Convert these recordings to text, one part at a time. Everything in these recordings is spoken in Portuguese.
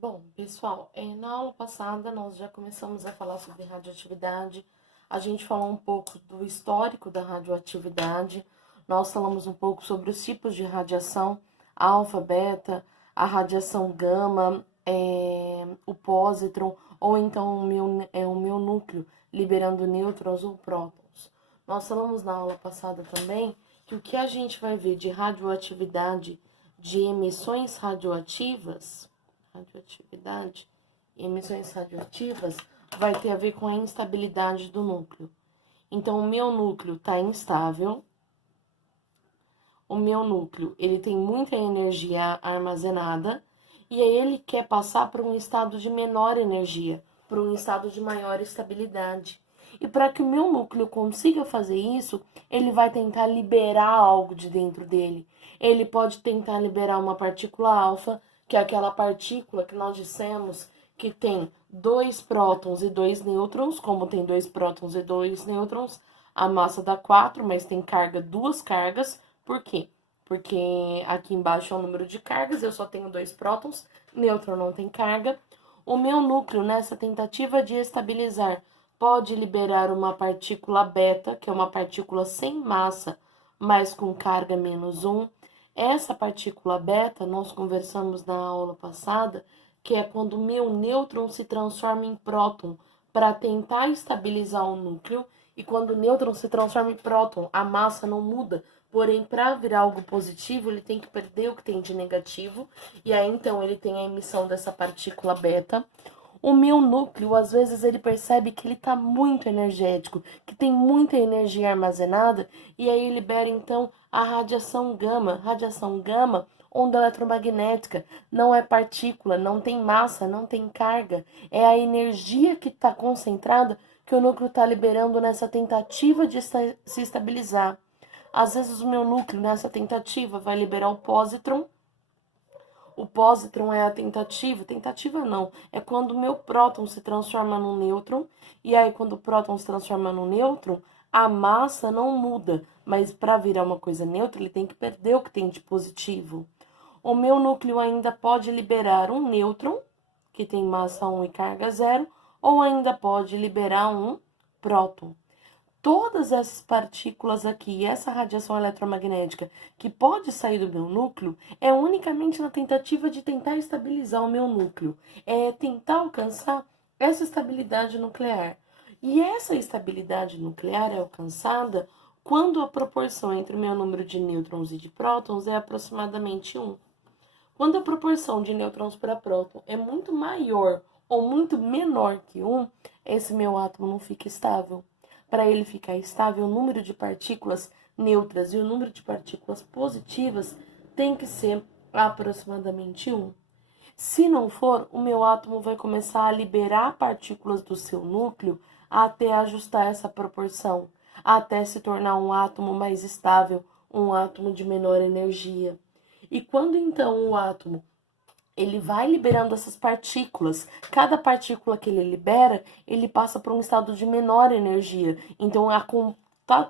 Bom, pessoal, na aula passada nós já começamos a falar sobre radioatividade. A gente falou um pouco do histórico da radioatividade. Nós falamos um pouco sobre os tipos de radiação, alfa, beta, a radiação gama, o pósitron, ou então o meu núcleo, liberando nêutrons ou prótons. Nós falamos na aula passada também que o que a gente vai ver de radioatividade, de emissões radioatividade e emissões radioativas vai ter a ver com a instabilidade do núcleo. Então, o meu núcleo está instável, o meu núcleo ele tem muita energia armazenada e aí ele quer passar para um estado de menor energia, para um estado de maior estabilidade. E para que o meu núcleo consiga fazer isso, ele vai tentar liberar algo de dentro dele. Ele pode tentar liberar uma partícula alfa, que é aquela partícula que nós dissemos que tem dois prótons e dois nêutrons. Como tem dois prótons e dois nêutrons, a massa dá 4, mas tem carga, duas cargas. Por quê? Porque aqui embaixo é o número de cargas, eu só tenho dois prótons, nêutron não tem carga. O meu núcleo, nessa tentativa de estabilizar, pode liberar uma partícula beta, que é uma partícula sem massa, mas com carga -1. Essa partícula beta, nós conversamos na aula passada, que é quando o meu nêutron se transforma em próton para tentar estabilizar o núcleo, e quando o nêutron se transforma em próton, a massa não muda, porém, para virar algo positivo, ele tem que perder o que tem de negativo, e aí então ele tem a emissão dessa partícula beta. O meu núcleo, às vezes, ele percebe que ele está muito energético, que tem muita energia armazenada, e aí libera, então, a radiação gama. Radiação gama, onda eletromagnética, não é partícula, não tem massa, não tem carga. É a energia que está concentrada que o núcleo está liberando nessa tentativa de se estabilizar. Às vezes, o meu núcleo, nessa tentativa, vai liberar o pósitron. O pósitron é a tentativa não, é quando o meu próton se transforma num nêutron, e aí quando o próton se transforma num nêutron, a massa não muda, mas para virar uma coisa neutra, ele tem que perder o que tem de positivo. O meu núcleo ainda pode liberar um nêutron, que tem massa 1 e carga 0, ou ainda pode liberar um próton. Todas essas partículas aqui, essa radiação eletromagnética que pode sair do meu núcleo, é unicamente na tentativa de tentar estabilizar o meu núcleo. É tentar alcançar essa estabilidade nuclear. E essa estabilidade nuclear é alcançada quando a proporção entre o meu número de nêutrons e de prótons é aproximadamente 1. Quando a proporção de nêutrons para próton é muito maior ou muito menor que 1, esse meu átomo não fica estável. Para ele ficar estável, o número de partículas neutras e o número de partículas positivas tem que ser aproximadamente 1. Se não for, o meu átomo vai começar a liberar partículas do seu núcleo até ajustar essa proporção, até se tornar um átomo mais estável, um átomo de menor energia. E quando então o átomo ele vai liberando essas partículas. Cada partícula que ele libera, ele passa por um estado de menor energia. Então,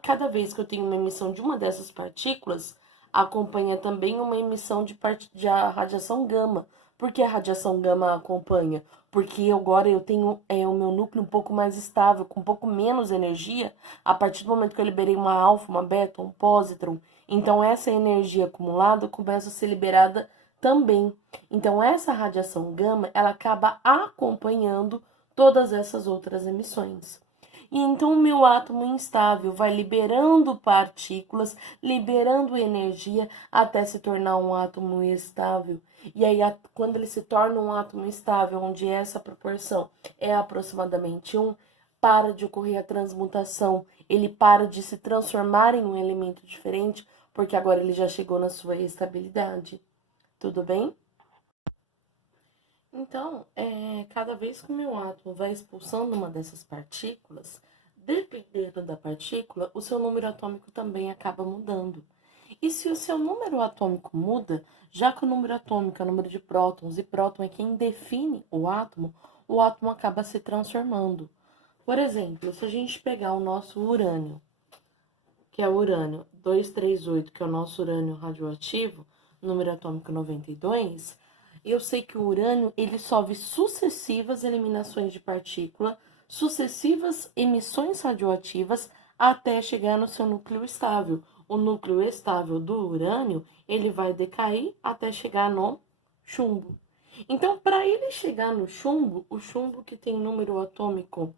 cada vez que eu tenho uma emissão de uma dessas partículas, acompanha também uma emissão de radiação gama. Por que a radiação gama acompanha? Porque agora eu tenho o meu núcleo um pouco mais estável, com um pouco menos energia, a partir do momento que eu liberei uma alfa, uma beta, um pósitron. Então, essa energia acumulada começa a ser liberada também. Então, essa radiação gama, ela acaba acompanhando todas essas outras emissões. E então, o meu átomo instável vai liberando partículas, liberando energia até se tornar um átomo estável. E aí, quando ele se torna um átomo estável, onde essa proporção é aproximadamente 1, para de ocorrer a transmutação, ele para de se transformar em um elemento diferente, porque agora ele já chegou na sua estabilidade. Tudo bem? Então, cada vez que o meu átomo vai expulsando uma dessas partículas, dependendo da partícula, o seu número atômico também acaba mudando. E se o seu número atômico muda, já que o número atômico é o número de prótons e próton é quem define o átomo acaba se transformando. Por exemplo, se a gente pegar o nosso urânio, que é o urânio 238, que é o nosso urânio radioativo, número atômico 92, Eu sei que o urânio, ele sofre sucessivas eliminações de partícula, sucessivas emissões radioativas, até chegar no seu núcleo estável. O núcleo estável do urânio, ele vai decair até chegar no chumbo. Então, para ele chegar no chumbo, o chumbo que tem número atômico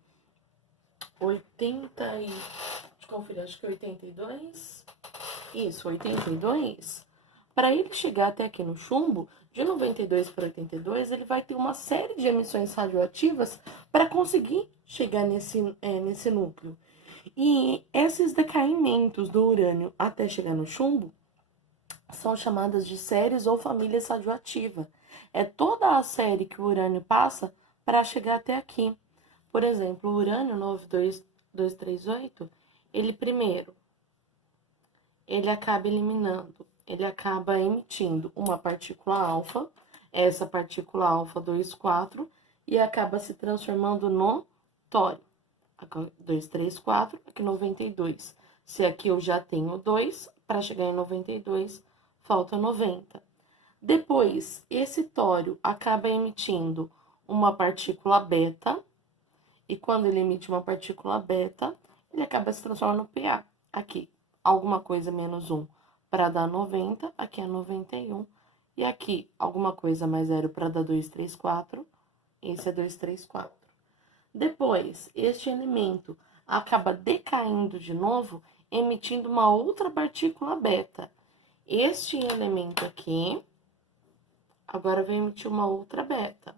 80 e... Deixa eu conferir, acho que 82. Isso, 82. Para ele chegar até aqui no chumbo, de 92 para 82, ele vai ter uma série de emissões radioativas para conseguir chegar nesse núcleo. E esses decaimentos do urânio até chegar no chumbo são chamadas de séries ou famílias radioativas. É toda a série que o urânio passa para chegar até aqui. Por exemplo, o urânio 92238, ele primeiro, ele acaba eliminando, ele acaba emitindo uma partícula alfa, essa partícula alfa 24, e acaba se transformando no tório. 234, aqui 92. Se aqui eu já tenho 2, para chegar em 92, falta 90. Depois, esse tório acaba emitindo uma partícula beta, e quando ele emite uma partícula beta, ele acaba se transformando no PA. Aqui, alguma coisa menos 1 para dar 90, aqui é 91, e aqui, alguma coisa mais 0 para dar 234, esse é 234. Depois, este elemento acaba decaindo de novo, emitindo uma outra partícula beta. Este elemento aqui, agora vai emitir uma outra beta.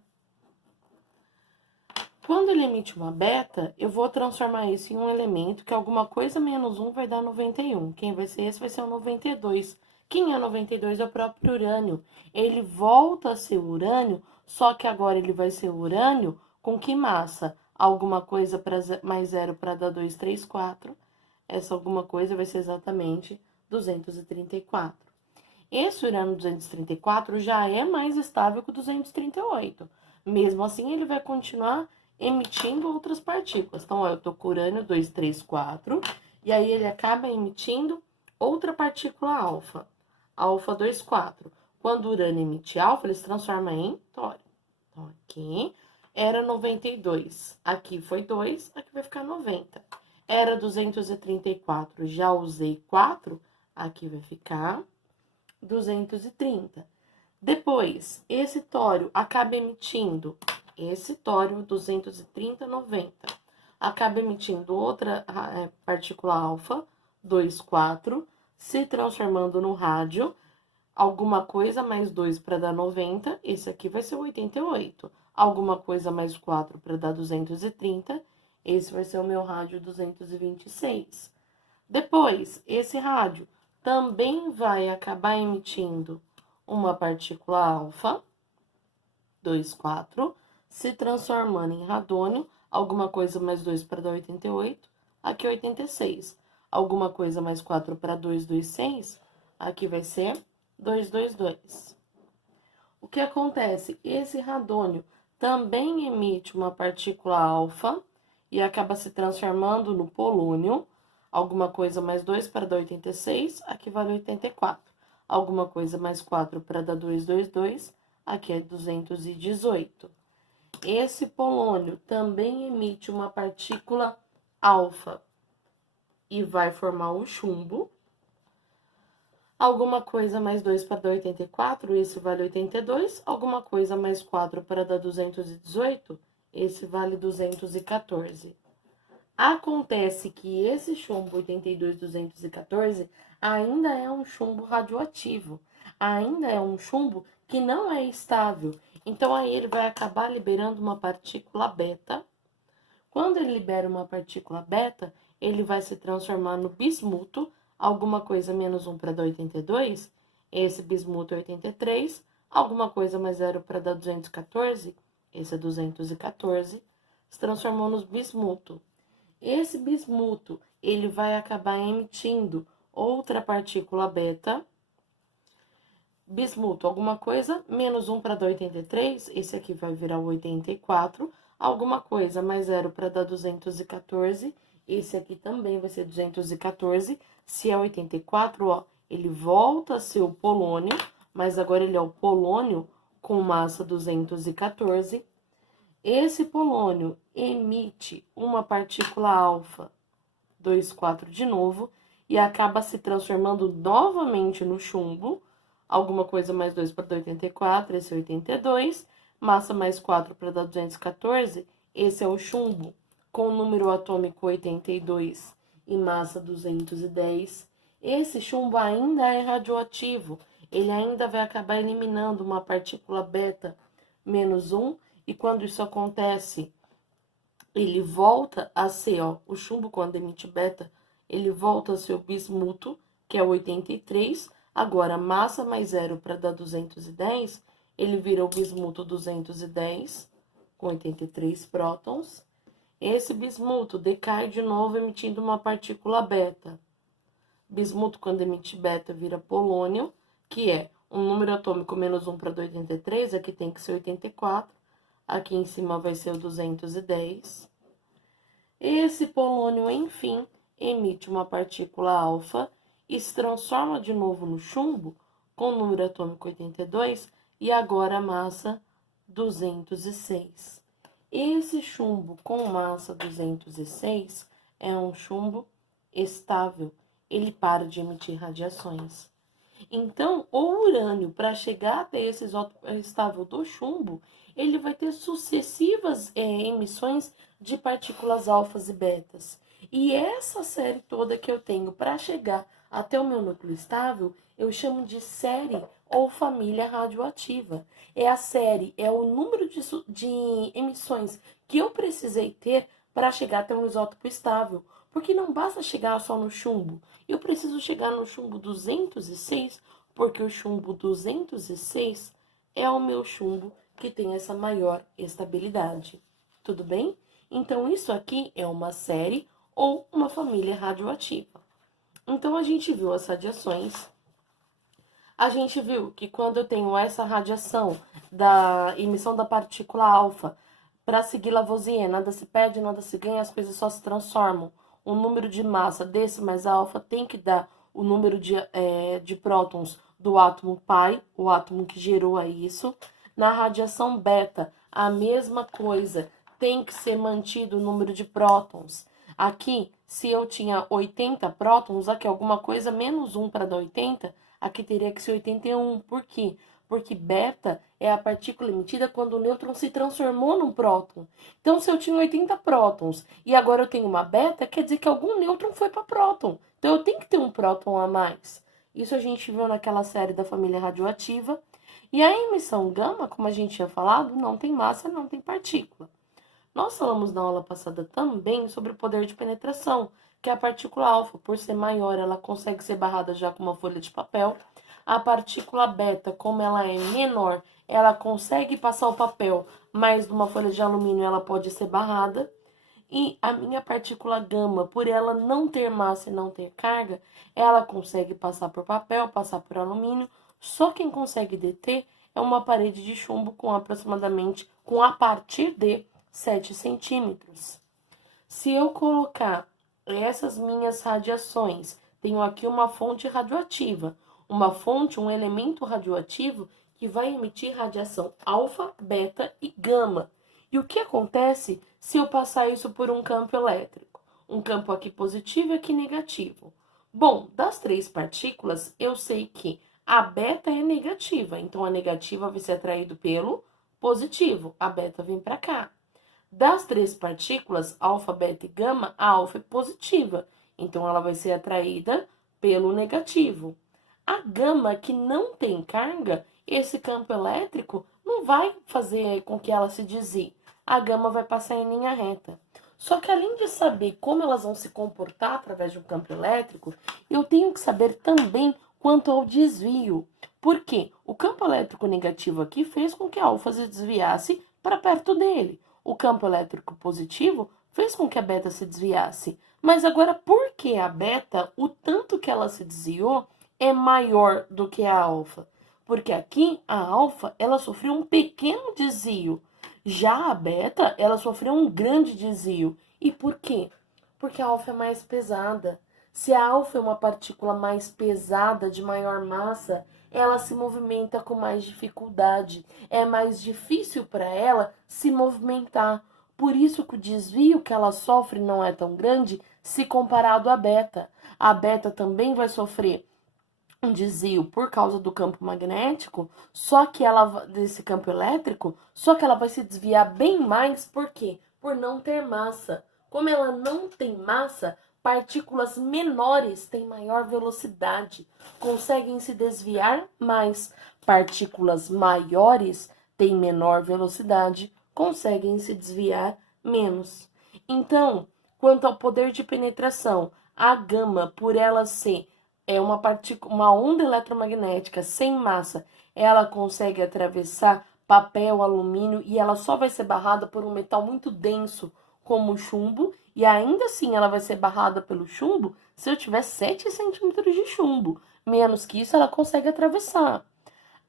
Quando ele emite uma beta, eu vou transformar isso em um elemento que alguma coisa menos 1 vai dar 91. Quem vai ser esse? Vai ser o 92. Quem é 92? É o próprio urânio. Ele volta a ser urânio, só que agora ele vai ser urânio com que massa? Alguma coisa mais 0 para dar 234. Essa alguma coisa vai ser exatamente 234. Esse urânio 234 já é mais estável que o 238. Mesmo assim, ele vai continuar emitindo outras partículas. Então, ó, eu tô com urânio 234, e aí ele acaba emitindo outra partícula alfa, alfa 24. Quando o urânio emite alfa, ele se transforma em tório. Então, aqui era 92, aqui foi 2, aqui vai ficar 90. Era 234, já usei 4, aqui vai ficar 230. Depois, esse tório acaba emitindo, esse tório 230, 90, acaba emitindo outra partícula alfa, 24, se transformando no rádio, alguma coisa mais 2 para dar 90, esse aqui vai ser o 88. Alguma coisa mais 4 para dar 230, esse vai ser o meu rádio 226. Depois, esse rádio também vai acabar emitindo uma partícula alfa, 24, se transformando em radônio, alguma coisa mais 2 para dar 88, aqui 86. Alguma coisa mais 4 para 226, aqui vai ser 222. O que acontece? Esse radônio também emite uma partícula alfa e acaba se transformando no polônio, alguma coisa mais 2 para dar 86, aqui vale 84. Alguma coisa mais 4 para dar 222, aqui é 218. Esse polônio também emite uma partícula alfa e vai formar o chumbo. Alguma coisa mais 2 para dar 84, esse vale 82. Alguma coisa mais 4 para dar 218, esse vale 214. Acontece que esse chumbo 82214 ainda é um chumbo radioativo, ainda é um chumbo que não é estável. Então, aí ele vai acabar liberando uma partícula beta. Quando ele libera uma partícula beta, ele vai se transformar no bismuto, alguma coisa menos 1 para dar 82, esse bismuto é 83, alguma coisa mais 0 para dar 214, esse é 214, se transformou no bismuto. Esse bismuto, ele vai acabar emitindo outra partícula beta, bismuto, alguma coisa, menos 1 para dar 83, esse aqui vai virar o 84, alguma coisa mais 0 para dar 214, esse aqui também vai ser 214, se é 84, ó, ele volta a ser o polônio, mas agora ele é o polônio com massa 214. Esse polônio emite uma partícula alfa, 2,4 de novo, e acaba se transformando novamente no chumbo, alguma coisa mais 2 para dar 84, esse é 82, massa mais 4 para dar 214, esse é o chumbo, com o número atômico 82 e massa 210. Esse chumbo ainda é radioativo, ele ainda vai acabar eliminando uma partícula beta menos 1, e quando isso acontece, ele volta a ser, o chumbo quando emite beta, ele volta a ser o bismuto, que é 83, agora massa mais 0 para dar 210, ele vira o bismuto 210, com 83 prótons. Esse bismuto decai de novo, emitindo uma partícula beta. Bismuto, quando emite beta, vira polônio, que é um número atômico menos 1 para 83, aqui tem que ser 84, aqui em cima vai ser o 210. Esse polônio, enfim, emite uma partícula alfa e se transforma de novo no chumbo, com o número atômico 82, e agora a massa 206. Esse chumbo com massa 206 é um chumbo estável, ele para de emitir radiações. Então, o urânio, para chegar até esse isótopo estável do chumbo, ele vai ter sucessivas emissões de partículas alfas e betas. E essa série toda que eu tenho para chegar até o meu núcleo estável, eu chamo de série ou família radioativa. É a série, é o número de emissões que eu precisei ter para chegar até um isótopo estável. Porque não basta chegar só no chumbo. Eu preciso chegar no chumbo 206, porque o chumbo 206 é o meu chumbo que tem essa maior estabilidade. Tudo bem? Então, isso aqui é uma série ou uma família radioativa. Então, a gente viu as radiações. A gente viu que quando eu tenho essa radiação da emissão da partícula alfa, para seguir Lavoisier, nada se perde, nada se ganha, as coisas só se transformam. O número de massa desse mais alfa tem que dar o número de prótons do átomo pai, o átomo que gerou isso. Na radiação beta, a mesma coisa, tem que ser mantido o número de prótons. Aqui, se eu tinha 80 prótons, aqui alguma coisa menos 1 para dar 80, aqui teria que ser 81. Por quê? Porque beta é a partícula emitida quando o nêutron se transformou num próton. Então, se eu tinha 80 prótons e agora eu tenho uma beta, quer dizer que algum nêutron foi para próton. Então, eu tenho que ter um próton a mais. Isso a gente viu naquela série da família radioativa. E a emissão gama, como a gente tinha falado, não tem massa, não tem partícula. Nós falamos na aula passada também sobre o poder de penetração, que a partícula alfa, por ser maior, ela consegue ser barrada já com uma folha de papel. A partícula beta, como ela é menor, ela consegue passar o papel, mas numa folha de alumínio ela pode ser barrada. E a minha partícula gama, por ela não ter massa e não ter carga, ela consegue passar por papel, passar por alumínio. Só quem consegue deter é uma parede de chumbo com a partir de 7 centímetros. Se eu colocar essas minhas radiações, tenho aqui uma fonte radioativa, um elemento radioativo que vai emitir radiação alfa, beta e gama. E o que acontece se eu passar isso por um campo elétrico? Um campo aqui positivo e aqui negativo. Bom, das 3 partículas, eu sei que a beta é negativa, então a negativa vai ser atraída pelo positivo, a beta vem para cá. Das 3 partículas, alfa, beta e gama, a alfa é positiva, então ela vai ser atraída pelo negativo. A gama, que não tem carga, esse campo elétrico não vai fazer com que ela se desvie. A gama vai passar em linha reta. Só que além de saber como elas vão se comportar através de um campo elétrico, eu tenho que saber também quanto ao desvio. Por quê? O campo elétrico negativo aqui fez com que a alfa se desviasse para perto dele. O campo elétrico positivo fez com que a beta se desviasse. Mas agora, por que a beta, o tanto que ela se desviou, é maior do que a alfa? Porque aqui, a alfa, ela sofreu um pequeno desvio. Já a beta, ela sofreu um grande desvio. E por quê? Porque a alfa é mais pesada. Se a alfa é uma partícula mais pesada, de maior massa, ela se movimenta com mais dificuldade. É mais difícil para ela se movimentar. Por isso que o desvio que ela sofre não é tão grande se comparado à beta. A beta também vai sofrer um desvio por causa do campo magnético, só que ela desse campo elétrico, só que ela vai se desviar bem mais, por quê? Por não ter massa. Como ela não tem massa, partículas menores têm maior velocidade, conseguem se desviar mais. Partículas maiores têm menor velocidade, conseguem se desviar menos. Então, quanto ao poder de penetração, a gama, por ela ser uma onda eletromagnética sem massa, ela consegue atravessar papel, alumínio e ela só vai ser barrada por um metal muito denso, como o chumbo, e ainda assim ela vai ser barrada pelo chumbo se eu tiver 7 centímetros de chumbo. Menos que isso, ela consegue atravessar.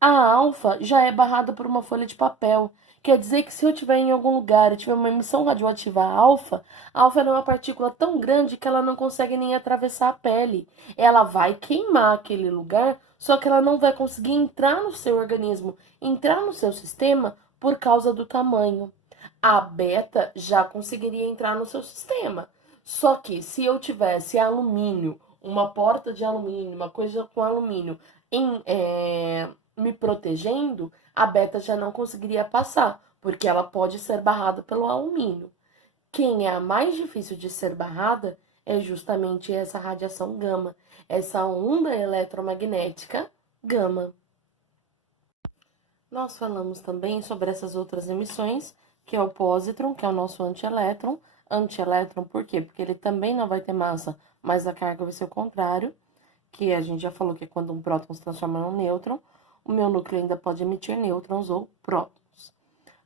A alfa já é barrada por uma folha de papel. Quer dizer que se eu estiver em algum lugar e tiver uma emissão radioativa a alfa é uma partícula tão grande que ela não consegue nem atravessar a pele. Ela vai queimar aquele lugar, só que ela não vai conseguir entrar no seu organismo, entrar no seu sistema por causa do tamanho. A beta já conseguiria entrar no seu sistema. Só que se eu tivesse alumínio, uma porta de alumínio, uma coisa com alumínio me protegendo, a beta já não conseguiria passar, porque ela pode ser barrada pelo alumínio. Quem é a mais difícil de ser barrada é justamente essa radiação gama, essa onda eletromagnética gama. Nós falamos também sobre essas outras emissões, que é o pósitron, que é o nosso antielétron. Antielétron por quê? Porque ele também não vai ter massa, mas a carga vai ser o contrário, que a gente já falou que é quando um próton se transforma num nêutron. O meu núcleo ainda pode emitir nêutrons ou prótons.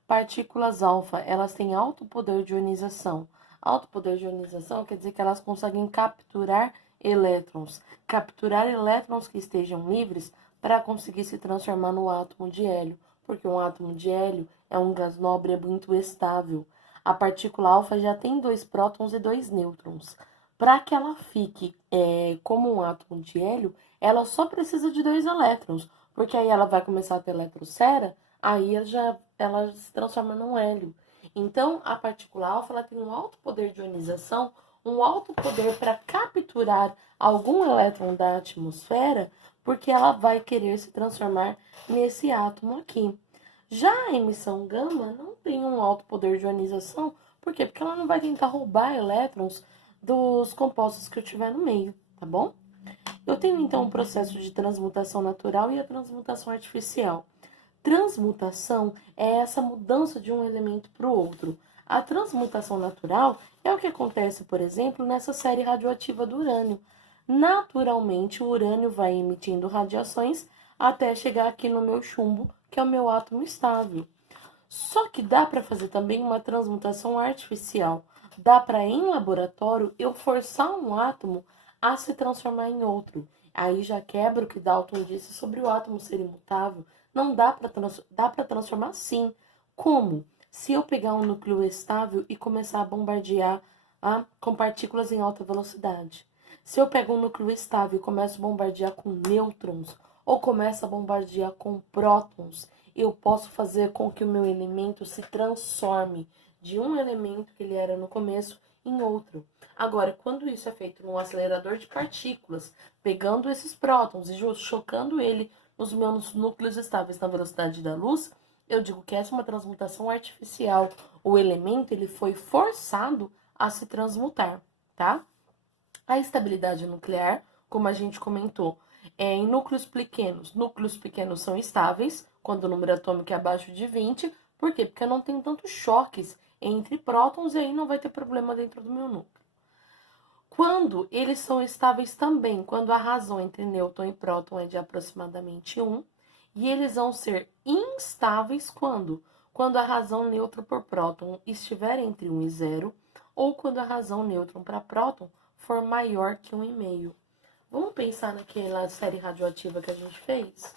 Partículas alfa, elas têm alto poder de ionização. Alto poder de ionização quer dizer que elas conseguem capturar elétrons. Capturar elétrons que estejam livres para conseguir se transformar no átomo de hélio. Porque um átomo de hélio é um gás nobre, é muito estável. A partícula alfa já tem 2 prótons e 2 nêutrons. Para que ela fique como um átomo de hélio, ela só precisa de 2 elétrons, porque aí ela vai começar a ter eletrosfera, aí ela se transforma num hélio. Então, a partícula alfa ela tem um alto poder de ionização, um alto poder para capturar algum elétron da atmosfera, porque ela vai querer se transformar nesse átomo aqui. Já a emissão gama não tem um alto poder de ionização, por quê? Porque ela não vai tentar roubar elétrons dos compostos que eu tiver no meio, tá bom? Eu tenho então um processo de transmutação natural e a transmutação artificial. Transmutação é essa mudança de um elemento para o outro. A transmutação natural é o que acontece, por exemplo, nessa série radioativa do urânio. Naturalmente, o urânio vai emitindo radiações até chegar aqui no meu chumbo, que é o meu átomo estável. Só que dá para fazer também uma transmutação artificial. Dá para, em laboratório, eu forçar um átomo a se transformar em outro. Aí já quebra o que Dalton disse sobre o átomo ser imutável. Não dá para transformar sim. Como? Se eu pegar um núcleo estável e começar a bombardear com partículas em alta velocidade. Se eu pego um núcleo estável e começo a bombardear com nêutrons, ou começo a bombardear com prótons, eu posso fazer com que o meu elemento se transforme de um elemento que ele era no começo em outro. Agora, quando isso é feito num acelerador de partículas, pegando esses prótons e chocando ele nos meus núcleos estáveis na velocidade da luz, eu digo que essa é uma transmutação artificial. O elemento ele foi forçado a se transmutar, tá? A estabilidade nuclear, como a gente comentou, é em núcleos pequenos. Núcleos pequenos são estáveis, quando o número atômico é abaixo de 20. Por quê? Porque eu não tenho tantos choques entre prótons e aí não vai ter problema dentro do meu núcleo. Quando eles são estáveis também, quando a razão entre nêutron e próton é de aproximadamente 1, e eles vão ser instáveis quando? Quando a razão nêutron por próton estiver entre 1 e 0, ou quando a razão nêutron para próton for maior que 1,5. Vamos pensar naquela série radioativa que a gente fez?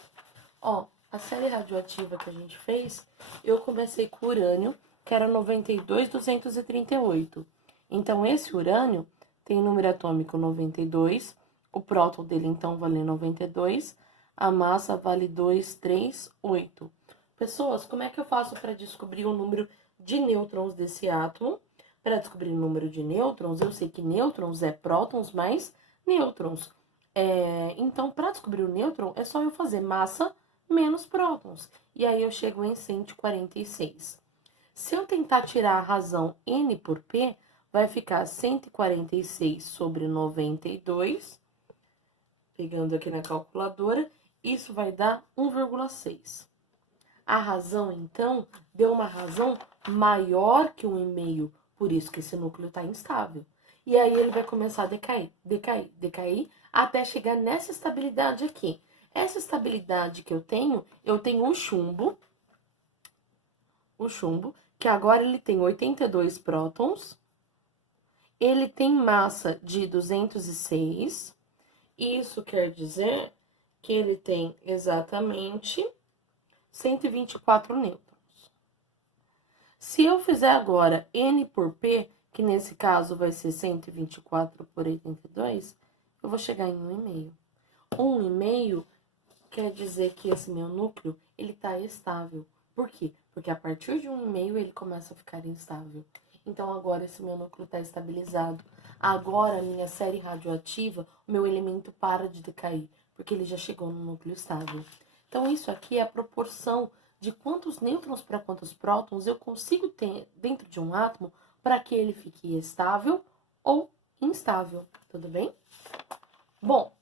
Ó, a série radioativa que a gente fez, eu comecei com urânio, que era 92,238. Então, esse urânio tem número atômico 92, o próton dele, então, vale 92, A massa vale 2, 3, 8. Pessoas, como é que eu faço para descobrir o número de nêutrons desse átomo? Para descobrir o número de nêutrons, eu sei que nêutrons é prótons mais nêutrons. Então, para descobrir o nêutron, é só eu fazer massa menos prótons. E aí eu chego em 146. Se eu tentar tirar a razão N por P, vai ficar 146 sobre 92. Pegando aqui na calculadora, isso vai dar 1,6. A razão, então, deu uma razão maior que 1,5, por isso que esse núcleo está instável. E aí ele vai começar a decair, decair, decair, até chegar nessa estabilidade aqui. Essa estabilidade que eu tenho o chumbo, que agora ele tem 82 prótons, ele tem massa de 206, isso quer dizer que ele tem exatamente 124 nêutrons. Se eu fizer agora N por P, que nesse caso vai ser 124 por 82, eu vou chegar em 1,5. 1,5 quer dizer que esse meu núcleo, ele tá estável. Por quê? Porque a partir de 1,5 ele começa a ficar instável. Então, agora esse meu núcleo está estabilizado. Agora, a minha série radioativa, o meu elemento para de decair, porque ele já chegou no núcleo estável. Então, isso aqui é a proporção de quantos nêutrons para quantos prótons eu consigo ter dentro de um átomo para que ele fique estável ou instável, tudo bem? Bom,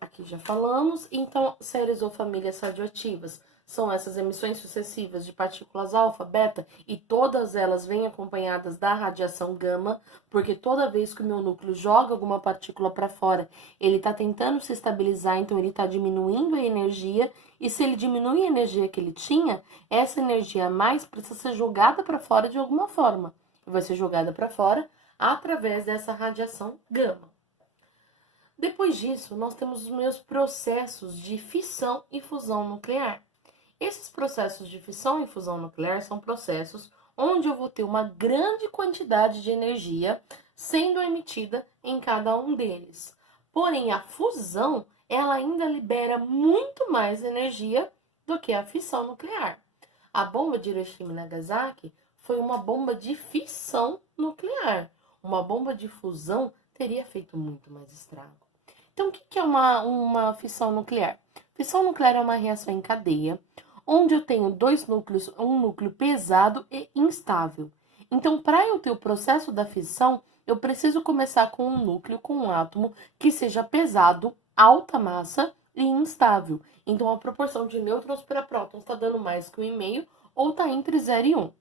aqui já falamos. Então, séries ou famílias radioativas são essas emissões sucessivas de partículas alfa, beta, e todas elas vêm acompanhadas da radiação gama, porque toda vez que o meu núcleo joga alguma partícula para fora, ele está tentando se estabilizar, então ele está diminuindo a energia, e se ele diminui a energia que ele tinha, essa energia a mais precisa ser jogada para fora de alguma forma. E vai ser jogada para fora através dessa radiação gama. Depois disso, nós temos os meus processos de fissão e fusão nuclear. Esses processos de fissão e fusão nuclear são processos onde eu vou ter uma grande quantidade de energia sendo emitida em cada um deles. Porém, a fusão, ela ainda libera muito mais energia do que a fissão nuclear. A bomba de Hiroshima e Nagasaki foi uma bomba de fissão nuclear. Uma bomba de fusão teria feito muito mais estrago. Então, o que é uma fissão nuclear? Fissão nuclear é uma reação em cadeia, onde eu tenho dois núcleos, um núcleo pesado e instável. Então, para eu ter o processo da fissão, eu preciso começar com um núcleo, com um átomo que seja pesado, alta massa e instável. Então, a proporção de nêutrons para prótons está dando mais que 1,5 ou está entre 0 e 1.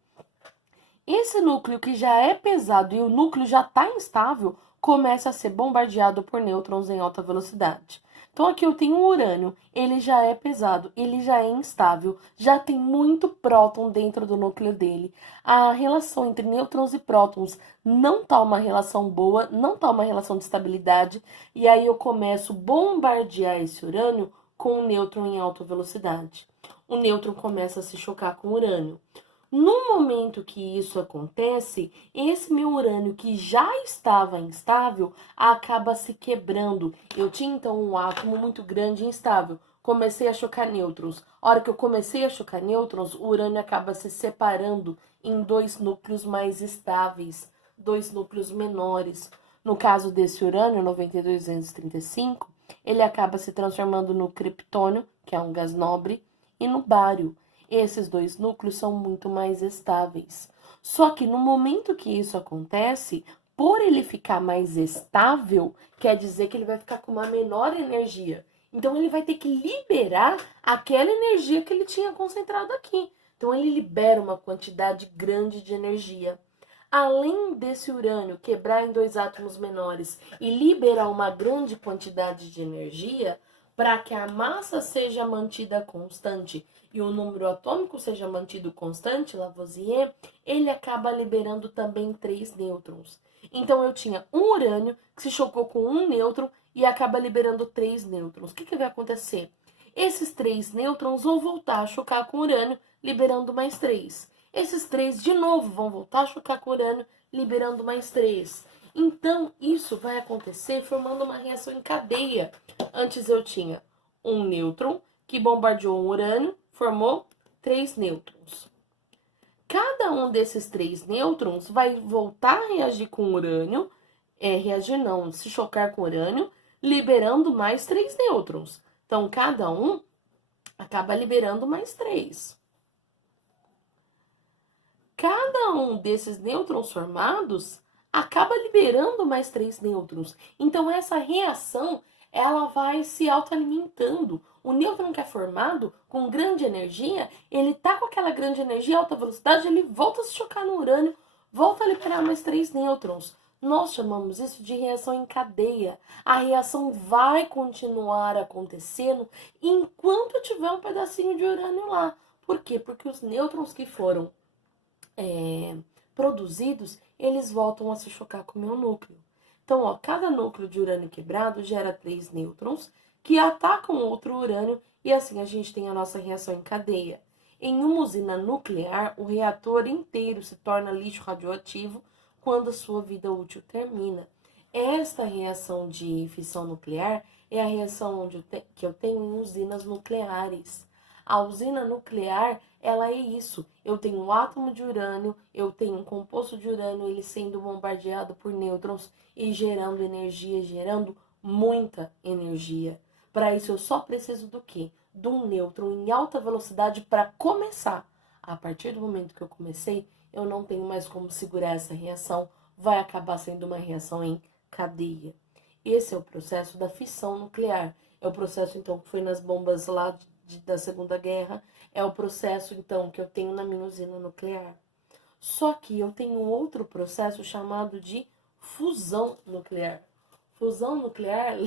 Esse núcleo que já é pesado e o núcleo já está instável, começa a ser bombardeado por nêutrons em alta velocidade. Então, aqui eu tenho o urânio, ele já é pesado, ele já é instável, já tem muito próton dentro do núcleo dele. A relação entre nêutrons e prótons não está uma relação boa, não está uma relação de estabilidade, e aí eu começo a bombardear esse urânio com um nêutron em alta velocidade. O nêutron começa a se chocar com o urânio. No momento que isso acontece, esse meu urânio que já estava instável acaba se quebrando. Eu tinha então um átomo muito grande e instável. Comecei a chocar nêutrons. A hora que eu comecei a chocar nêutrons, o urânio acaba se separando em dois núcleos mais estáveis, dois núcleos menores. No caso desse urânio, 9235, ele acaba se transformando no criptônio, que é um gás nobre, e no bário. Esses dois núcleos são muito mais estáveis. Só que no momento que isso acontece, por ele ficar mais estável, quer dizer que ele vai ficar com uma menor energia. Então, ele vai ter que liberar aquela energia que ele tinha concentrado aqui. Então, ele libera uma quantidade grande de energia. Além desse urânio quebrar em dois átomos menores e liberar uma grande quantidade de energia, para que a massa seja mantida constante e o número atômico seja mantido constante, Lavoisier, ele acaba liberando também 3 nêutrons. Então, eu tinha um urânio que se chocou com um nêutron e acaba liberando 3 nêutrons. O que vai acontecer? Esses 3 nêutrons vão voltar a chocar com o urânio, liberando mais 3. Esses 3 de novo vão voltar a chocar com o urânio, liberando mais 3. Então, isso vai acontecer formando uma reação em cadeia. Antes eu tinha um nêutron que bombardeou um urânio, formou 3 nêutrons. Cada um desses 3 nêutrons vai voltar a reagir com o urânio, reagir não, se chocar com o urânio, liberando mais 3 nêutrons. Então, cada um acaba liberando mais 3. Cada um desses nêutrons formados acaba liberando mais 3 nêutrons. Então, essa reação, ela vai se autoalimentando. O nêutron que é formado com grande energia, ele tá com aquela grande energia, alta velocidade, ele volta a se chocar no urânio, volta a liberar mais 3 nêutrons. Nós chamamos isso de reação em cadeia. A reação vai continuar acontecendo enquanto tiver um pedacinho de urânio lá. Por quê? Porque os nêutrons que foram produzidos, eles voltam a se chocar com o meu núcleo. Então, ó, cada núcleo de urânio quebrado gera 3 nêutrons que atacam outro urânio e assim a gente tem a nossa reação em cadeia. Em uma usina nuclear, o reator inteiro se torna lixo radioativo quando a sua vida útil termina. Esta reação de fissão nuclear é a reação que eu tenho em usinas nucleares. A usina nuclear, ela é isso. Eu tenho um átomo de urânio, eu tenho um composto de urânio, ele sendo bombardeado por nêutrons e gerando energia, gerando muita energia. Para isso, eu só preciso do quê? De um nêutron em alta velocidade para começar. A partir do momento que eu comecei, eu não tenho mais como segurar essa reação, vai acabar sendo uma reação em cadeia. Esse é o processo da fissão nuclear. É o processo, então, que foi nas bombas lá da Segunda Guerra, é o processo, então, que eu tenho na minha usina nuclear. Só que eu tenho outro processo chamado de fusão nuclear. Fusão nuclear,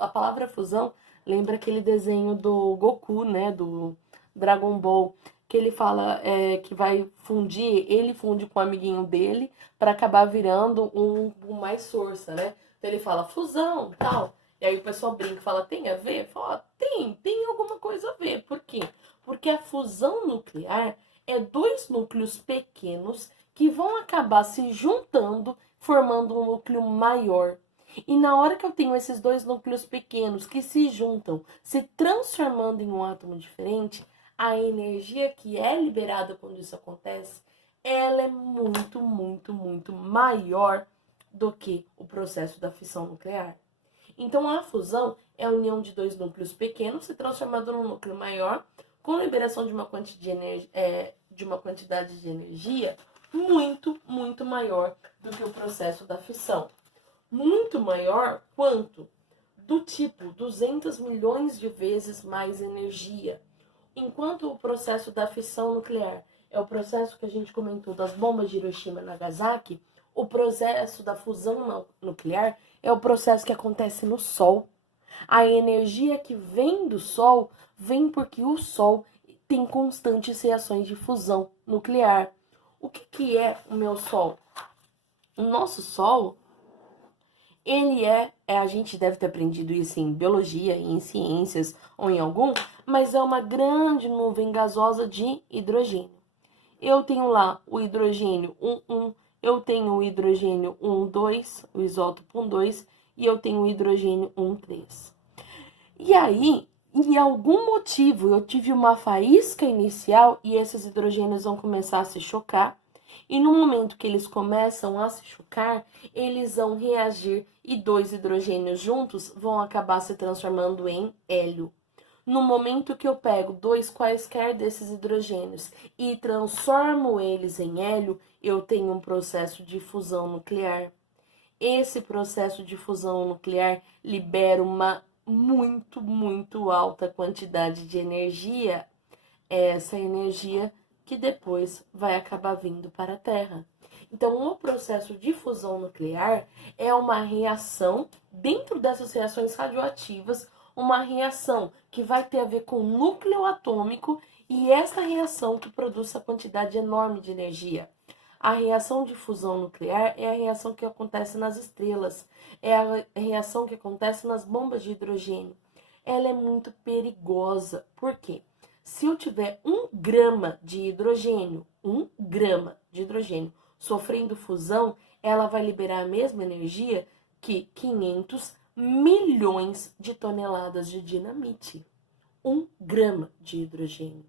a palavra fusão lembra aquele desenho do Goku, né, do Dragon Ball, que ele fala que vai fundir, ele funde com o amiguinho dele para acabar virando um mais força, né? Então ele fala fusão, tal. E aí o pessoal brinca e fala, tem a ver? Fala, tem alguma coisa a ver. Por quê? Porque a fusão nuclear é 2 núcleos pequenos que vão acabar se juntando, formando um núcleo maior. E na hora que eu tenho esses 2 núcleos pequenos que se juntam, se transformando em um átomo diferente, a energia que é liberada quando isso acontece, ela é muito, muito, muito maior do que o processo da fissão nuclear. Então, a fusão é a união de 2 núcleos pequenos se transformando num núcleo maior, com liberação de uma quantidade de energia muito, muito maior do que o processo da fissão. Muito maior quanto? Do tipo 200 milhões de vezes mais energia. Enquanto o processo da fissão nuclear é o processo que a gente comentou das bombas de Hiroshima e Nagasaki, o processo da fusão nuclear é o processo que acontece no Sol. A energia que vem do Sol vem porque o Sol tem constantes reações de fusão nuclear. O que é o meu Sol? O nosso Sol, ele a gente deve ter aprendido isso em biologia, em ciências ou em algum, mas é uma grande nuvem gasosa de hidrogênio. Eu tenho lá o hidrogênio 1,1, eu tenho o hidrogênio 1,2, o isótopo 1,2, e eu tenho o hidrogênio 1,3. E aí, em algum motivo, eu tive uma faísca inicial e esses hidrogênios vão começar a se chocar. E no momento que eles começam a se chocar, eles vão reagir e 2 hidrogênios juntos vão acabar se transformando em hélio. No momento que eu pego 2 quaisquer desses hidrogênios e transformo eles em hélio, eu tenho um processo de fusão nuclear. Esse processo de fusão nuclear libera uma muito, muito alta quantidade de energia. Essa energia que depois vai acabar vindo para a Terra. Então, o processo de fusão nuclear é uma reação, dentro dessas reações radioativas, uma reação que vai ter a ver com o núcleo atômico e essa reação que produz essa quantidade enorme de energia. A reação de fusão nuclear é a reação que acontece nas estrelas, é a reação que acontece nas bombas de hidrogênio. Ela é muito perigosa. Por quê? Se eu tiver 1 grama de hidrogênio, 1 grama de hidrogênio sofrendo fusão, ela vai liberar a mesma energia que 500 milhões de toneladas de dinamite. 1 grama de hidrogênio.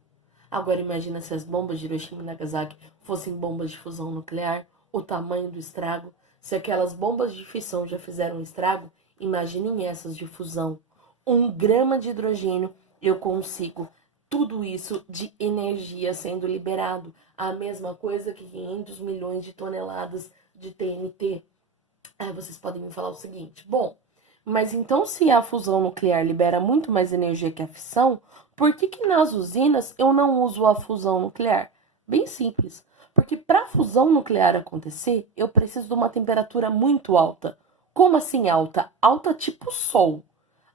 Agora imagina se as bombas de Hiroshima e Nagasaki fossem bombas de fusão nuclear, o tamanho do estrago. Se aquelas bombas de fissão já fizeram estrago, imaginem essas de fusão. 1 grama de hidrogênio, eu consigo tudo isso de energia sendo liberado. A mesma coisa que 500 milhões de toneladas de TNT. Aí vocês podem me falar o seguinte, bom, mas então se a fusão nuclear libera muito mais energia que a fissão, por que que nas usinas eu não uso a fusão nuclear? Bem simples, porque para a fusão nuclear acontecer, eu preciso de uma temperatura muito alta. Como assim alta? Alta tipo Sol.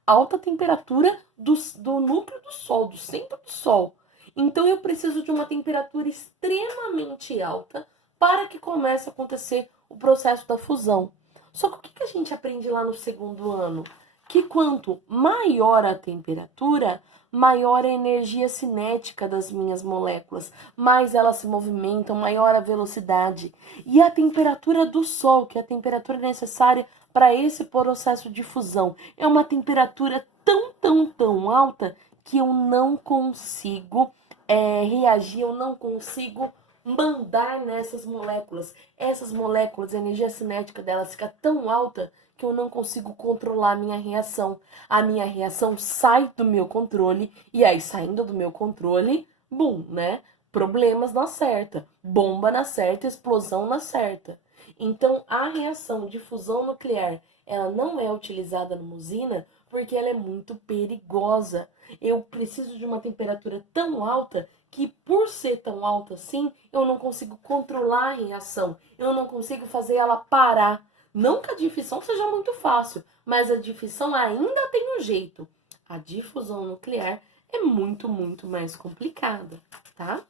Alta temperatura do núcleo do Sol, do centro do Sol. Então eu preciso de uma temperatura extremamente alta para que comece a acontecer o processo da fusão. Só que o que a gente aprende lá no 2º ano? Que quanto maior a temperatura, maior a energia cinética das minhas moléculas, mais elas se movimentam, maior a velocidade. E a temperatura do Sol, que é a temperatura necessária para esse processo de fusão, é uma temperatura tão alta que eu não consigo reagir, eu não consigo mandar nessas moléculas. Essas moléculas, a energia cinética delas fica tão alta que eu não consigo controlar a minha reação. A minha reação sai do meu controle, e aí saindo do meu controle, bum, né? Problemas na certa, bomba na certa, explosão na certa. Então, a reação de fusão nuclear, ela não é utilizada numa usina porque ela é muito perigosa. Eu preciso de uma temperatura tão alta que, por ser tão alta assim, eu não consigo controlar a reação, eu não consigo fazer ela parar. Não que a difusão seja muito fácil, mas a difusão ainda tem um jeito. A difusão nuclear é muito mais complicada, tá?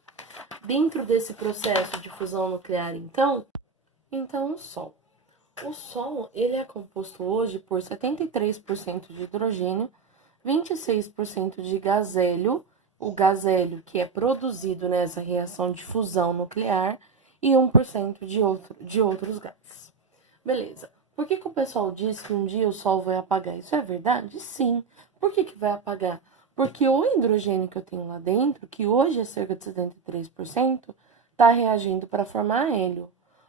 Dentro desse processo de fusão nuclear, então o Sol. O Sol, ele é composto hoje por 73% de hidrogênio, 26% de gás hélio, o gás hélio que é produzido nessa reação de fusão nuclear, e 1% de outros gases. Beleza. Por que o pessoal diz que um dia o Sol vai apagar? Isso é verdade? Sim. Por que vai apagar? Porque o hidrogênio que eu tenho lá dentro, que hoje é cerca de 73%, está reagindo para formar hélio.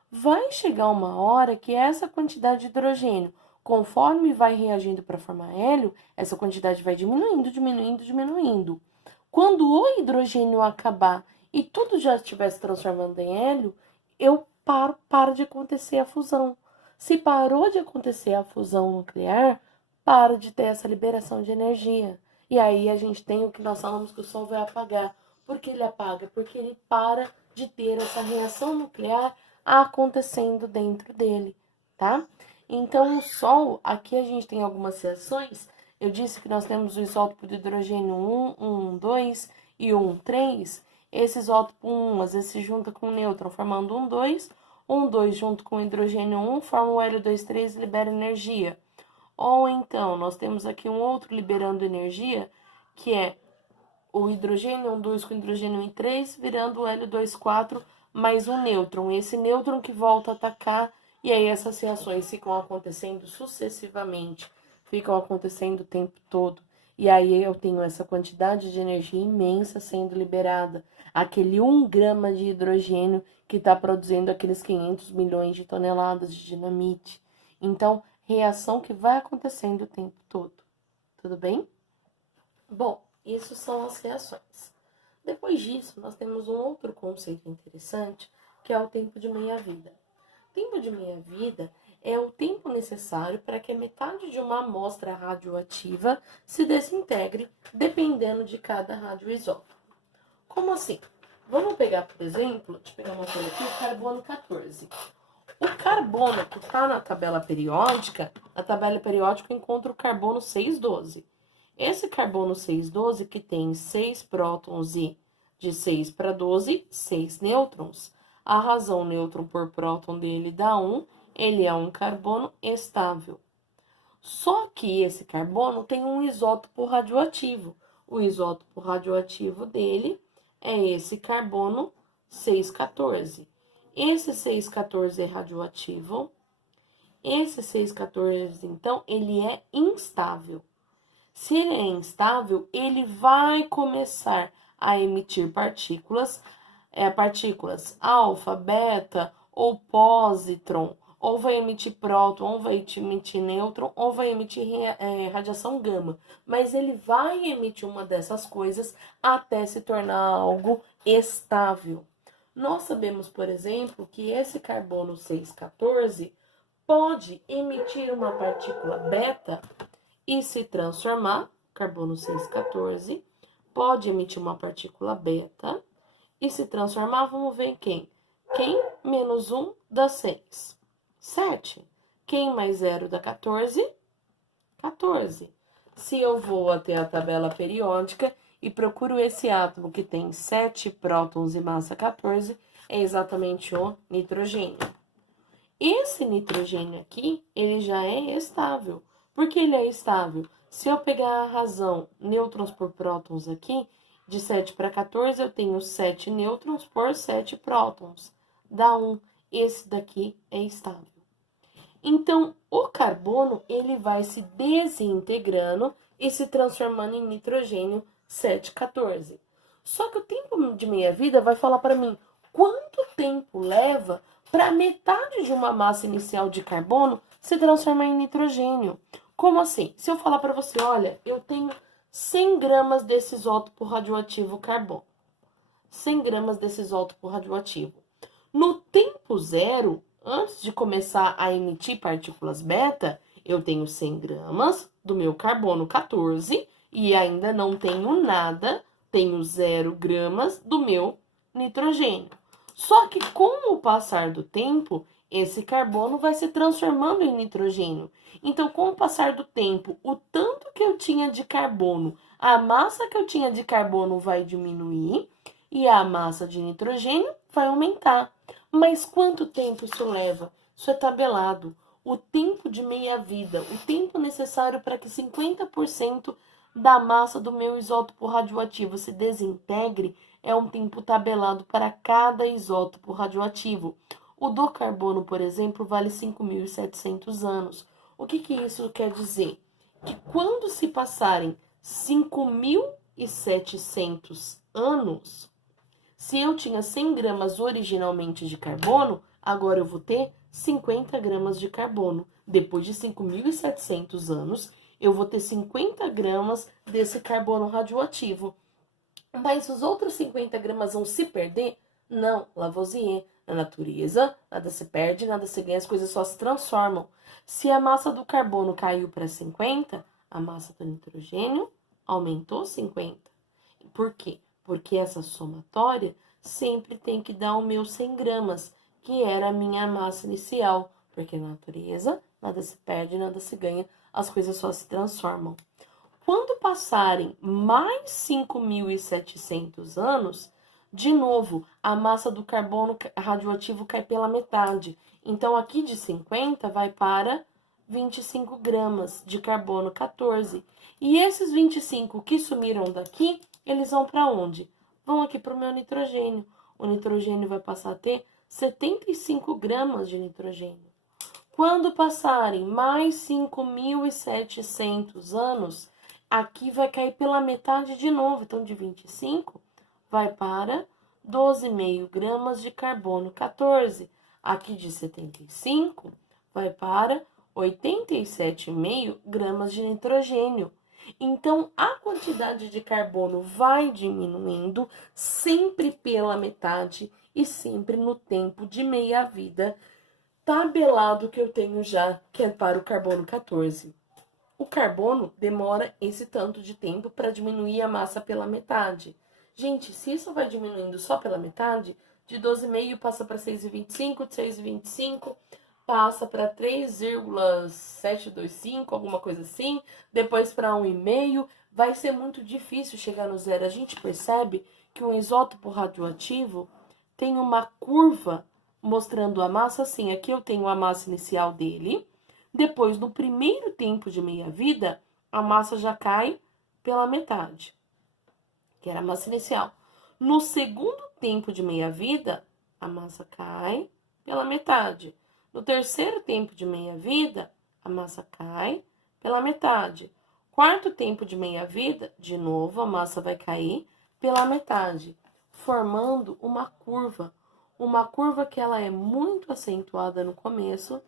Vai chegar uma hora que essa quantidade de hidrogênio, conforme vai reagindo para formar hélio, essa quantidade vai diminuindo. Quando o hidrogênio acabar e tudo já estiver se transformando em hélio, eu para de acontecer a fusão. Se parou de acontecer a fusão nuclear, para de ter essa liberação de energia. E aí a gente tem o que nós falamos que o Sol vai apagar. Por que ele apaga? Porque ele para de ter essa reação nuclear acontecendo dentro dele, tá? Então, o Sol, aqui a gente tem algumas reações. Eu disse que nós temos o isótopo de hidrogênio 1, 2 e 3. Esse isótopo 1, às vezes, se junta com o nêutron, formando 2. 2 junto com o hidrogênio 1, forma o hélio 3 e libera energia. Ou então, nós temos aqui um outro liberando energia, que é o hidrogênio 2 com hidrogênio 3, virando o hélio 4 mais um nêutron. Esse nêutron que volta a atacar, e aí essas reações ficam acontecendo sucessivamente, ficam acontecendo o tempo todo. E aí eu tenho essa quantidade de energia imensa sendo liberada. Aquele 1 grama de hidrogênio que está produzindo aqueles 500 milhões de toneladas de dinamite. Então, reação que vai acontecendo o tempo todo. Tudo bem? Bom, isso são as reações. Depois disso, nós temos um outro conceito interessante, que é o tempo de meia-vida. O tempo de meia-vida é o tempo necessário para que a metade de uma amostra radioativa se desintegre, dependendo de cada radioisótopo. Como assim? Vamos pegar, por exemplo, deixa eu pegar uma coisa aqui, o carbono 14. O carbono que está na tabela periódica encontra o carbono 612. Esse carbono 612 que tem 6 prótons e de 6 para 12, 6 nêutrons. A razão nêutron por próton dele dá 1, ele é um carbono estável. Só que esse carbono tem um isótopo radioativo. O isótopo radioativo dele é esse carbono 614. Esse 614 é radioativo. Esse 614, então, ele é instável. Se ele é instável, ele vai começar a emitir partículas alfa, beta ou pósitron, ou vai emitir próton, ou vai emitir nêutron, ou vai emitir radiação gama. Mas ele vai emitir uma dessas coisas até se tornar algo estável. Nós sabemos, por exemplo, que esse carbono 614 pode emitir uma partícula beta e se transformar, carbono 614, pode emitir uma partícula beta e se transformar, vamos ver em quem? Quem menos 1 dá 6? 7. Quem mais 0 dá 14? 14. Se eu vou até a tabela periódica e procuro esse átomo que tem 7 prótons e massa 14, é exatamente o nitrogênio. Esse nitrogênio aqui, ele já é estável. Por que ele é estável? Se eu pegar a razão nêutrons por prótons aqui, de 7 para 14, eu tenho 7 nêutrons por 7 prótons. Dá 1. Esse daqui é estável. Então, o carbono, ele vai se desintegrando e se transformando em nitrogênio 714. Só que o tempo de meia-vida vai falar para mim quanto tempo leva para metade de uma massa inicial de carbono se transformar em nitrogênio. Como assim? Se eu falar para você, olha, eu tenho 100 gramas desse isótopo radioativo carbono. 100 gramas desse isótopo radioativo. No tempo zero, antes de começar a emitir partículas beta, eu tenho 100 gramas do meu carbono 14 e ainda não tenho nada, tenho 0 gramas do meu nitrogênio. Só que com o passar do tempo, esse carbono vai se transformando em nitrogênio. Então, com o passar do tempo, o tanto que eu tinha de carbono, a massa que eu tinha de carbono vai diminuir e a massa de nitrogênio vai aumentar. Mas quanto tempo isso leva? Isso é tabelado. O tempo de meia-vida, o tempo necessário para que 50% da massa do meu isótopo radioativo se desintegre é um tempo tabelado para cada isótopo radioativo. O do carbono, por exemplo, vale 5.700 anos. O que isso quer dizer? Que quando se passarem 5.700 anos, se eu tinha 100 gramas originalmente de carbono, agora eu vou ter 50 gramas de carbono. Depois de 5.700 anos, eu vou ter 50 gramas desse carbono radioativo. Mas os outros 50 gramas vão se perder? Não, Lavoisier. Na natureza, nada se perde, nada se ganha, as coisas só se transformam. Se a massa do carbono caiu para 50, a massa do nitrogênio aumentou 50. Por quê? Porque essa somatória sempre tem que dar o meu 100 gramas, que era a minha massa inicial. Porque na natureza, nada se perde, nada se ganha, as coisas só se transformam. Quando passarem mais 5.700 anos, de novo, a massa do carbono radioativo cai pela metade. Então, aqui de 50 vai para 25 gramas de carbono 14. E esses 25 que sumiram daqui, eles vão para onde? Vão aqui para o meu nitrogênio. O nitrogênio vai passar a ter 75 gramas de nitrogênio. Quando passarem mais 5.700 anos, aqui vai cair pela metade de novo. Então, de 25, vai para 12,5 gramas de carbono 14. Aqui de 75, vai para 87,5 gramas de nitrogênio. Então, a quantidade de carbono vai diminuindo sempre pela metade e sempre no tempo de meia-vida tabelado que eu tenho já, que é para o carbono 14. O carbono demora esse tanto de tempo para diminuir a massa pela metade. Gente, se isso vai diminuindo só pela metade, de 12,5 passa para 6,25, de 6,25 passa para 3,725, alguma coisa assim, depois para 1,5, vai ser muito difícil chegar no zero. A gente percebe que um isótopo radioativo tem uma curva mostrando a massa assim. Aqui eu tenho a massa inicial dele. Depois, no primeiro tempo de meia-vida, a massa já cai pela metade, que era a massa inicial. No segundo tempo de meia-vida, a massa cai pela metade. No terceiro tempo de meia-vida, a massa cai pela metade. Quarto tempo de meia-vida, de novo, a massa vai cair pela metade, formando uma curva. Uma curva que ela é muito acentuada no começo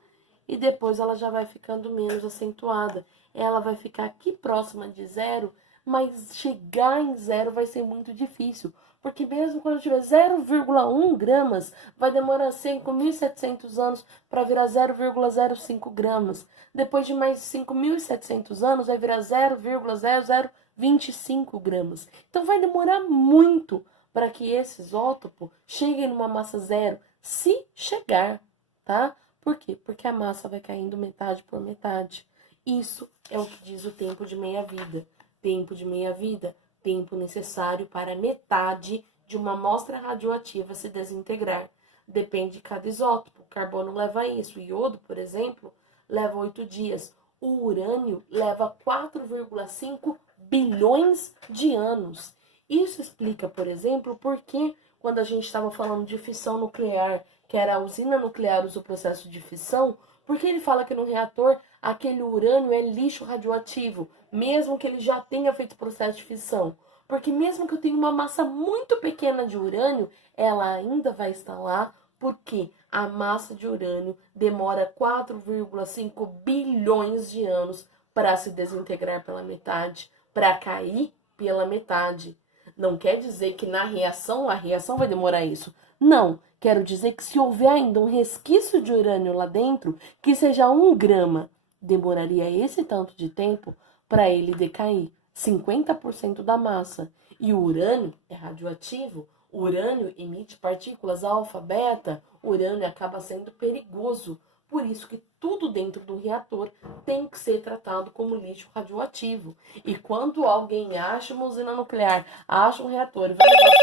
e depois ela já vai ficando menos acentuada. Ela vai ficar aqui próxima de zero, mas chegar em zero vai ser muito difícil. Porque mesmo quando tiver 0,1 gramas, vai demorar 5.700 anos para virar 0,05 gramas. Depois de mais 5.700 anos, vai virar 0,0025 gramas. Então vai demorar muito para que esse isótopo chegue numa massa zero, se chegar, tá? Por quê? Porque a massa vai caindo metade por metade. Isso é o que diz o tempo de meia-vida. Tempo de meia-vida, tempo necessário para metade de uma amostra radioativa se desintegrar. Depende de cada isótopo. O carbono leva isso. O iodo, por exemplo, leva 8 dias. O urânio leva 4,5 bilhões de anos. Isso explica, por exemplo, por que quando a gente estava falando de fissão nuclear, que era a usina nuclear usa o processo de fissão, porque ele fala que no reator aquele urânio é lixo radioativo, mesmo que ele já tenha feito processo de fissão. Porque mesmo que eu tenha uma massa muito pequena de urânio, ela ainda vai estar lá, porque a massa de urânio demora 4,5 bilhões de anos para se desintegrar pela metade, para cair pela metade. Não quer dizer que na reação, a reação vai demorar isso. Não, quero dizer que se houver ainda um resquício de urânio lá dentro, que seja 1 grama, demoraria esse tanto de tempo para ele decair. 50% da massa. E o urânio é radioativo. O urânio emite partículas alfa, beta. O urânio acaba sendo perigoso. Por isso que tudo dentro do reator tem que ser tratado como lixo radioativo. E quando alguém acha uma usina nuclear, acha um reator, vê um negócio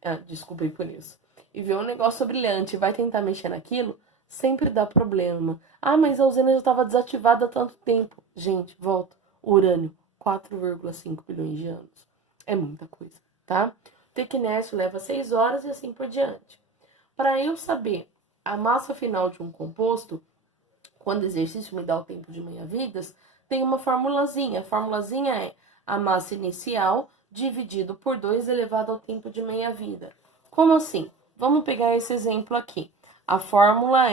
brilhante, desculpem por isso, e vê um negócio brilhante e vai tentar mexer naquilo, sempre dá problema. Ah, mas a usina já estava desativada há tanto tempo. Gente, volta. Urânio, 4,5 bilhões de anos. É muita coisa, tá? O tecnésio leva 6 horas e assim por diante. Para eu saber a massa final de um composto, quando o exercício me dá o tempo de meia-vidas, tem uma formulazinha. A formulazinha é a massa inicial dividido por 2 elevado ao tempo de meia-vida. Como assim? Vamos pegar esse exemplo aqui. A fórmula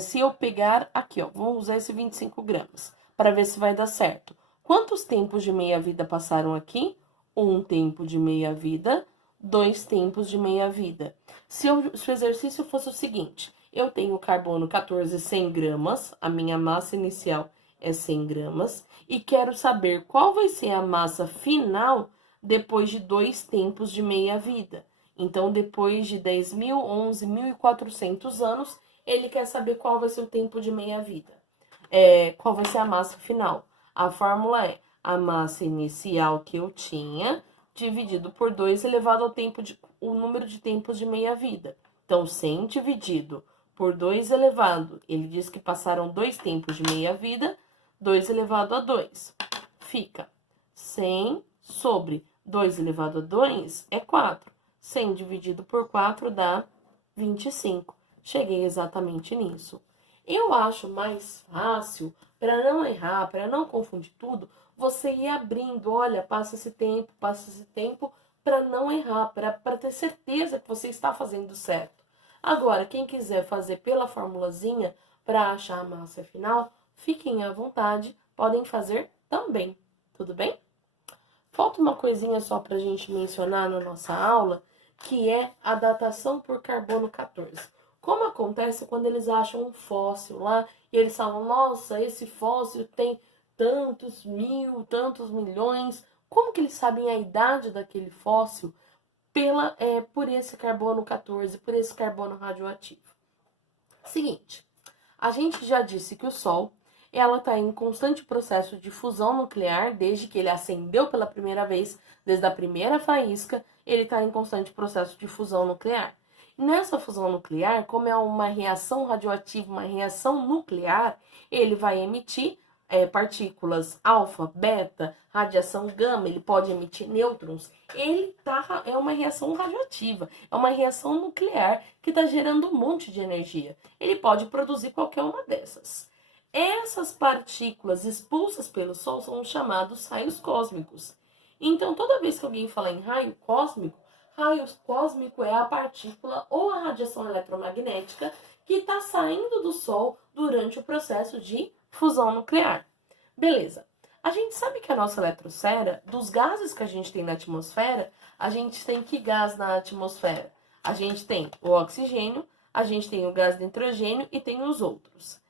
se eu pegar aqui, ó, vamos usar esse 25 gramas, para ver se vai dar certo. Quantos tempos de meia-vida passaram aqui? 1 tempo de meia-vida, 2 tempos de meia-vida. Se o exercício fosse o seguinte, eu tenho carbono 14, 100 gramas, a minha massa inicial é 100 gramas, e quero saber qual vai ser a massa final depois de 2 tempos de meia-vida. Então, depois de 10.000, 11.400 anos, ele quer saber qual vai ser o tempo de meia-vida. Qual vai ser a massa final? A fórmula é a massa inicial que eu tinha, dividido por 2 elevado ao o número de tempos de meia-vida. Então, 100 dividido por 2 elevado, ele diz que passaram 2 tempos de meia-vida, 2 elevado a 2. Fica 100 sobre 2 elevado a 2 é 4. 100 dividido por 4 dá 25. Cheguei exatamente nisso. Eu acho mais fácil, para não errar, para não confundir tudo, você ir abrindo, olha, passa esse tempo, para não errar, para ter certeza que você está fazendo certo. Agora, quem quiser fazer pela formulazinha para achar a massa final, fiquem à vontade, podem fazer também, tudo bem? Falta uma coisinha só para a gente mencionar na nossa aula, que é a datação por carbono 14. Como acontece quando eles acham um fóssil lá e eles falam, nossa, esse fóssil tem tantos mil, tantos milhões. Como que eles sabem a idade daquele fóssil? Por esse carbono 14, por esse carbono radioativo. Seguinte, a gente já disse que o Sol, ela está em constante processo de fusão nuclear, desde que ele acendeu pela primeira vez, desde a primeira faísca, ele está em constante processo de fusão nuclear. Nessa fusão nuclear, como é uma reação radioativa, uma reação nuclear, ele vai emitir partículas alfa, beta, radiação gama, ele pode emitir nêutrons. É uma reação radioativa, é uma reação nuclear que está gerando um monte de energia. Ele pode produzir qualquer uma dessas. Essas partículas expulsas pelo Sol são chamados raios cósmicos. Então, toda vez que alguém fala em raio cósmico é a partícula ou a radiação eletromagnética que está saindo do Sol durante o processo de fusão nuclear. Beleza. A gente sabe que a nossa eletrosfera, dos gases que a gente tem na atmosfera, a gente tem que gás na atmosfera? A gente tem o oxigênio, a gente tem o gás de nitrogênio e tem os outros.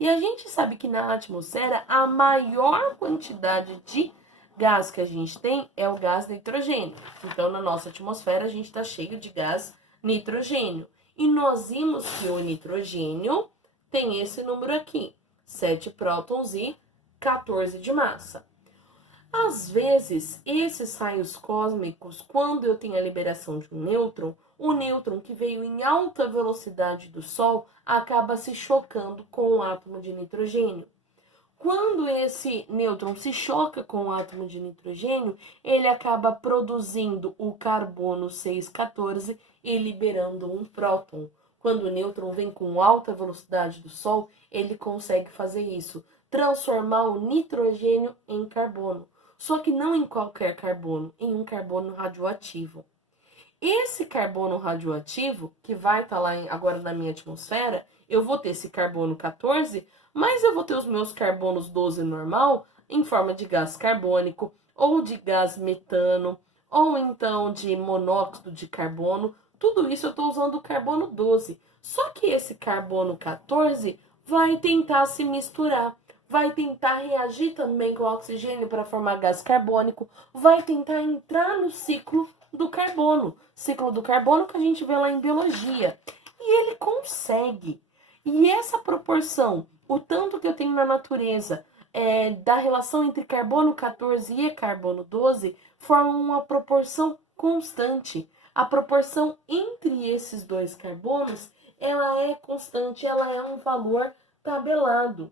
E a gente sabe que na atmosfera a maior quantidade de gás que a gente tem é o gás nitrogênio. Então, na nossa atmosfera, a gente está cheio de gás nitrogênio. E nós vimos que o nitrogênio tem esse número aqui, 7 prótons e 14 de massa. Às vezes, esses raios cósmicos, quando eu tenho a liberação de um nêutron, o nêutron que veio em alta velocidade do Sol acaba se chocando com o átomo de nitrogênio. Quando esse nêutron se choca com o átomo de nitrogênio, ele acaba produzindo o carbono 614 e liberando um próton. Quando o nêutron vem com alta velocidade do Sol, ele consegue fazer isso, transformar o nitrogênio em carbono. Só que não em qualquer carbono, em um carbono radioativo. Esse carbono radioativo, que vai estar lá agora na minha atmosfera, eu vou ter esse carbono 14, mas eu vou ter os meus carbonos 12 normal em forma de gás carbônico, ou de gás metano, ou então de monóxido de carbono. Tudo isso eu estou usando o carbono 12. Só que esse carbono 14 vai tentar se misturar, vai tentar reagir também com o oxigênio para formar gás carbônico, vai tentar entrar no ciclo do carbono que a gente vê lá em biologia. E ele consegue. E essa proporção, o tanto que eu tenho na natureza, da relação entre carbono 14 e carbono 12, forma uma proporção constante. A proporção entre esses dois carbonos, ela é constante, ela é um valor tabelado.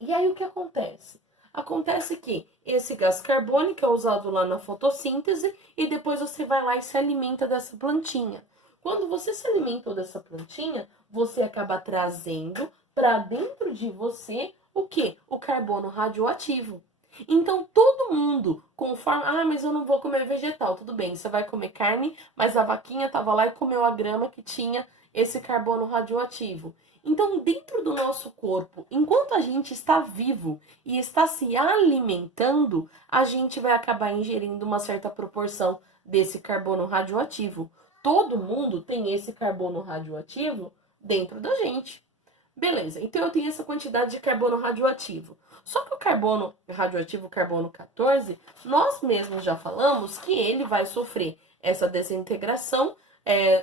E aí o que acontece? Acontece que esse gás carbônico é usado lá na fotossíntese e depois você vai lá e se alimenta dessa plantinha. Quando você se alimenta dessa plantinha, você acaba trazendo para dentro de você o quê? O carbono radioativo. Então, todo mundo, conforme... mas eu não vou comer vegetal. Tudo bem, você vai comer carne, mas a vaquinha estava lá e comeu a grama que tinha esse carbono radioativo. Então, dentro do nosso corpo, enquanto a gente está vivo e está se alimentando, a gente vai acabar ingerindo uma certa proporção desse carbono radioativo. Todo mundo tem esse carbono radioativo dentro da gente. Beleza, então eu tenho essa quantidade de carbono radioativo. Só que o carbono radioativo, o carbono 14, nós mesmos já falamos que ele vai sofrer essa desintegração,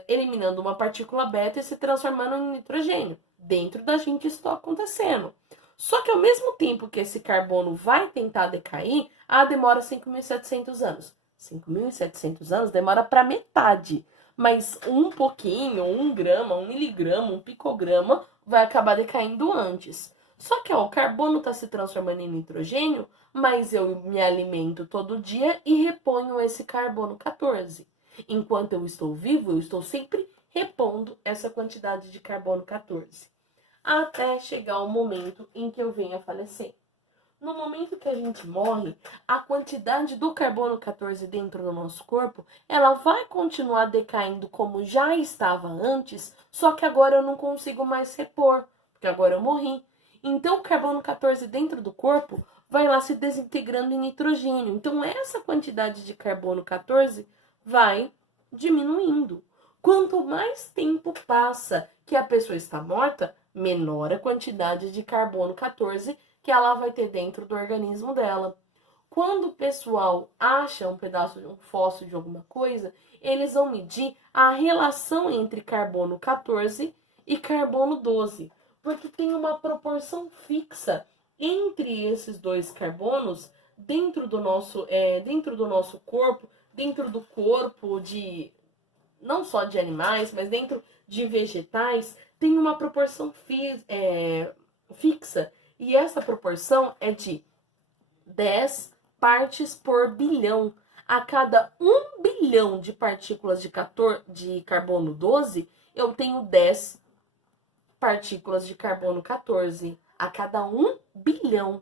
eliminando uma partícula beta e se transformando em nitrogênio. Dentro da gente isso está acontecendo. Só que ao mesmo tempo que esse carbono vai tentar decair, demora 5.700 anos. 5.700 anos demora para metade. Mas um pouquinho, 1 grama, 1 miligrama, 1 picograma vai acabar decaindo antes. Só que o carbono está se transformando em nitrogênio, mas eu me alimento todo dia e reponho esse carbono 14. Enquanto eu estou vivo, eu estou sempre repondo essa quantidade de carbono 14. Até chegar o momento em que eu venha a falecer. No momento que a gente morre, a quantidade do carbono 14 dentro do nosso corpo, ela vai continuar decaindo como já estava antes, só que agora eu não consigo mais repor, porque agora eu morri. Então o carbono 14 dentro do corpo vai lá se desintegrando em nitrogênio. Então essa quantidade de carbono 14 vai diminuindo. Quanto mais tempo passa que a pessoa está morta, menor a quantidade de carbono 14 que ela vai ter dentro do organismo dela. Quando o pessoal acha um pedaço de um fóssil de alguma coisa, eles vão medir a relação entre carbono 14 e carbono 12, porque tem uma proporção fixa entre esses dois carbonos dentro do nosso corpo, dentro do corpo de não só de animais, mas dentro de vegetais, tem uma proporção fixa. E essa proporção é de 10 partes por bilhão. A cada 1 bilhão de partículas de carbono 12, eu tenho 10 partículas de carbono 14. a cada 1 bilhão.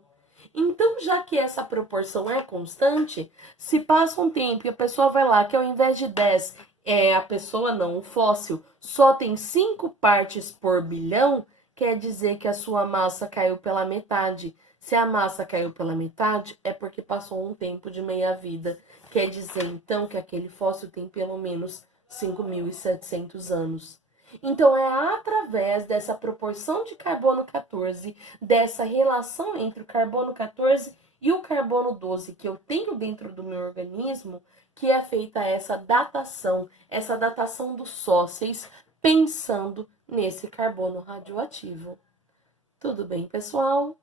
Então, já que essa proporção é constante, se passa um tempo e a pessoa vai lá, que ao invés de 10, a pessoa não, o fóssil, só tem 5 partes por bilhão, quer dizer que a sua massa caiu pela metade. Se a massa caiu pela metade, é porque passou um tempo de meia-vida. Quer dizer, então, que aquele fóssil tem pelo menos 5.700 anos. Então, é através dessa proporção de carbono 14, dessa relação entre o carbono 14 e o carbono 12 que eu tenho dentro do meu organismo, que é feita essa datação dos fósseis, pensando nesse carbono radioativo. Tudo bem, pessoal?